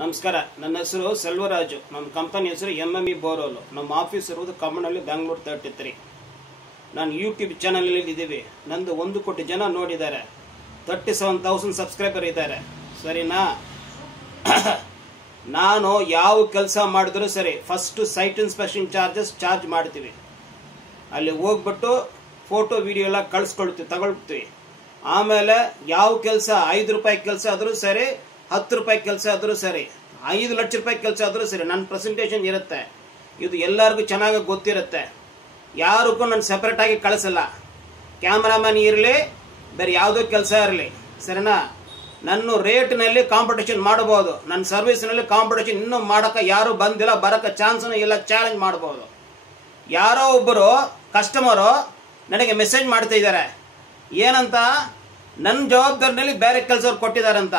ನಮಸ್ಕಾರ. ನನ್ನ ಹೆಸರು ಸೆಲ್ವರಾಜು. ನಮ್ಮ ಕಂಪನಿ ಹೆಸರು MME ಬೋರೋಲು. ನಮ್ಮ ಆಫೀಸ್ ಇರುವುದು ಕಮ್ಮನಹಳ್ಳಿ, ಬೆಂಗಳೂರು 33. ನಾನು ಯೂಟ್ಯೂಬ್ ಚಾನಲಲ್ಲಿ ಇದ್ದೀವಿ. ನಂದು 1 ಕೋಟಿ ಜನ ನೋಡಿದ್ದಾರೆ. 37,000 ಸಬ್ಸ್ಕ್ರೈಬರ್ ಇದ್ದಾರೆ. ಸರಿನಾ? ನಾನು ಯಾವ ಕೆಲಸ ಮಾಡಿದ್ರು ಸರಿ, ಫಸ್ಟ್ ಸೈಟ್ ಇನ್ಸ್ಪೆಕ್ಷನ್ ಚಾರ್ಜ್ ಮಾಡ್ತೀವಿ. ಅಲ್ಲಿ ಹೋಗ್ಬಿಟ್ಟು ಫೋಟೋ ವಿಡಿಯೋ ಎಲ್ಲ ತಗೊಳ್ತೀವಿ. ಆಮೇಲೆ ಯಾವ ಕೆಲಸ 5 ರೂಪಾಯಿ ಕೆಲಸ ಆದರೂ ಸರಿ, 10 ರೂಪಾಯಿ ಕೆಲಸ ಆದರೂ ಸರಿ, 5 ಲಕ್ಷ ರೂಪಾಯಿ ಕೆಲಸ ಆದರೂ ಸರಿ, ನನ್ನ ಪ್ರೆಸೆಂಟೇಷನ್ ಇರುತ್ತೆ. ಇದು ಎಲ್ಲರಿಗೂ ಚೆನ್ನಾಗಿ ಗೊತ್ತಿರುತ್ತೆ. ಯಾರಿಗೂ ನಾನು ಸೆಪರೇಟಾಗಿ ಕಳಿಸಲ್ಲ. ಕ್ಯಾಮ್ರಾಮನ್ ಇರಲಿ, ಬೇರೆ ಯಾವುದೋ ಕೆಲಸ ಇರಲಿ, ಸರಿನಾ? ನನ್ನ ರೇಟ್ನಲ್ಲಿ ಕಾಂಪಿಟೇಷನ್ ಮಾಡಬಹುದು. ನನ್ನ ಸರ್ವಿಸ್ನಲ್ಲಿ ಕಾಂಪಿಟೇಷನ್ ಇನ್ನೂ ಮಾಡೋಕ್ಕೆ ಯಾರು ಬಂದಿಲ್ಲ, ಬರೋಕ್ಕೆ ಚಾನ್ಸೂ ಇಲ್ಲ. ಚಾಲೆಂಜ್ ಮಾಡಬಹುದು. ಯಾರೋ ಒಬ್ಬರು ಕಸ್ಟಮರು ನನಗೆ ಮೆಸೇಜ್ ಮಾಡ್ತಾ ಇದ್ದಾರೆ. ಏನಂತ? ನನ್ನ ಜವಾಬ್ದಾರಿನಲ್ಲಿ ಬೇರೆ ಕೆಲಸವ್ರು ಕೊಟ್ಟಿದ್ದಾರಂತ.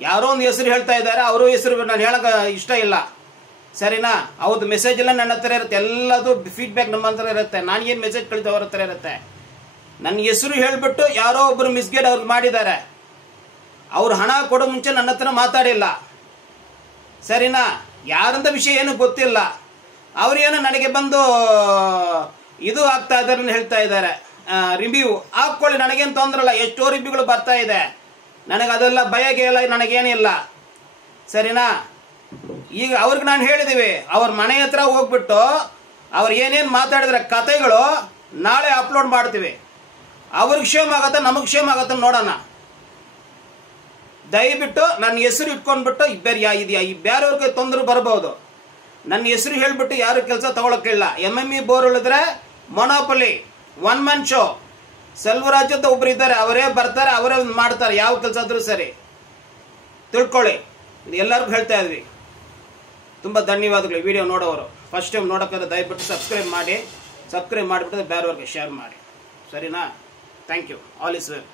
ಯಾರೋ ಒಂದು ಹೆಸರು ಹೇಳ್ತಾ ಇದ್ದಾರೆ. ಅವರು ಹೆಸರು ನಾನು ಹೇಳಕ್ಕೆ ಇಷ್ಟ ಇಲ್ಲ, ಸರಿನಾ? ಅವ್ರದ್ದು ಮೆಸೇಜ್ ಎಲ್ಲ ನನ್ನ ಹತ್ರ ಇರುತ್ತೆ. ಎಲ್ಲದು ಫೀಡ್ಬ್ಯಾಕ್ ನಮ್ಮ ಹತ್ರ ಇರುತ್ತೆ. ನಾನು ಏನು ಮೆಸೇಜ್ ಕಳಿತು ಅವ್ರ ಹತ್ರ ಇರುತ್ತೆ. ನನ್ನ ಹೆಸರು ಹೇಳಿಬಿಟ್ಟು ಯಾರೋ ಒಬ್ಬರು ಮಿಸ್ಗೈಡ್ ಅವ್ರಿಗೆ ಮಾಡಿದ್ದಾರೆ. ಅವ್ರು ಹಣ ಕೊಡೋ ಮುಂಚೆ ನನ್ನ ಹತ್ರ ಮಾತಾಡಿಲ್ಲ, ಸರಿನಾ? ಯಾರಂತ ವಿಷಯ ಏನು ಗೊತ್ತಿಲ್ಲ. ಅವ್ರೇನು ನನಗೆ ಬಂದು ಇದು ಆಗ್ತಾ ಇದ್ದಾರೆ ಹೇಳ್ತಾ ಇದ್ದಾರೆ. ರಿವ್ಯೂ ಹಾಕ್ಕೊಳ್ಳಿ, ನನಗೇನು ತೊಂದರೆ ಇಲ್ಲ. ಎಷ್ಟೋ ರಿವ್ಯೂಗಳು ಬರ್ತಾ ಇದೆ. ನನಗೆ ಅದೆಲ್ಲ ಭಯಗೆ ಇಲ್ಲ, ನನಗೇನಿಲ್ಲ, ಸರಿನಾ? ಈಗ ಅವ್ರಿಗೆ ನಾನು ಹೇಳಿದೀವಿ, ಅವ್ರ ಮನೆ ಹತ್ರ ಹೋಗ್ಬಿಟ್ಟು ಅವ್ರು ಏನೇನು ಮಾತಾಡಿದ್ರೆ ಕತೆಗಳು ನಾಳೆ ಅಪ್ಲೋಡ್ ಮಾಡ್ತೀವಿ. ಅವ್ರಿಗೆ ಕ್ಷೇಮ ಆಗತ್ತೆ, ನಮಗೆ ಕ್ಷೇಮ ಆಗತ್ತೆ ನೋಡೋಣ. ದಯವಿಟ್ಟು ನನ್ನ ಹೆಸರು ಇಟ್ಕೊಂಡ್ಬಿಟ್ಟು ಬೇರೆಯವ್ರಿಗೆ ತೊಂದರೆ ಬರಬಹುದು. ನನ್ನ ಹೆಸರು ಹೇಳ್ಬಿಟ್ಟು ಯಾರು ಕೆಲಸ ತಗೊಳಕ್ಕಿಲ್ಲ. MME ಬೋರ್ ಇದ್ರೆ ಮೊನೋಪಲಿ, 1 ಮ್ಯಾನ್ ಶೋ. ಸೆಲ್ವರಾಜ್ ಅಂತ ಒಬ್ರು ಇದ್ದಾರೆ, ಅವರೇ ಬರ್ತಾರೆ, ಅವರೇ ಮಾಡ್ತಾರೆ. ಯಾವ ಕೆಲಸ ಆದ್ರೂ ಸರಿ, ತಿಳ್ಕೊಳ್ಳಿ. ಇದು ಎಲ್ಲರಿಗೂ ಹೇಳ್ತಾ ಇದ್ವಿ. ತುಂಬ ಧನ್ಯವಾದಗಳು. ವಿಡಿಯೋ ನೋಡೋರು ಫಸ್ಟ್ ಟೈಮ್ ನೋಡೋಕ್ಕಾದ್ರೆ ದಯವಿಟ್ಟು ಸಬ್ಸ್ಕ್ರೈಬ್ ಮಾಡಿಬಿಟ್ಟು ಬೇರೆಯವ್ರಿಗೆ ಶೇರ್ ಮಾಡಿ, ಸರಿನಾ? Thank you. All is well.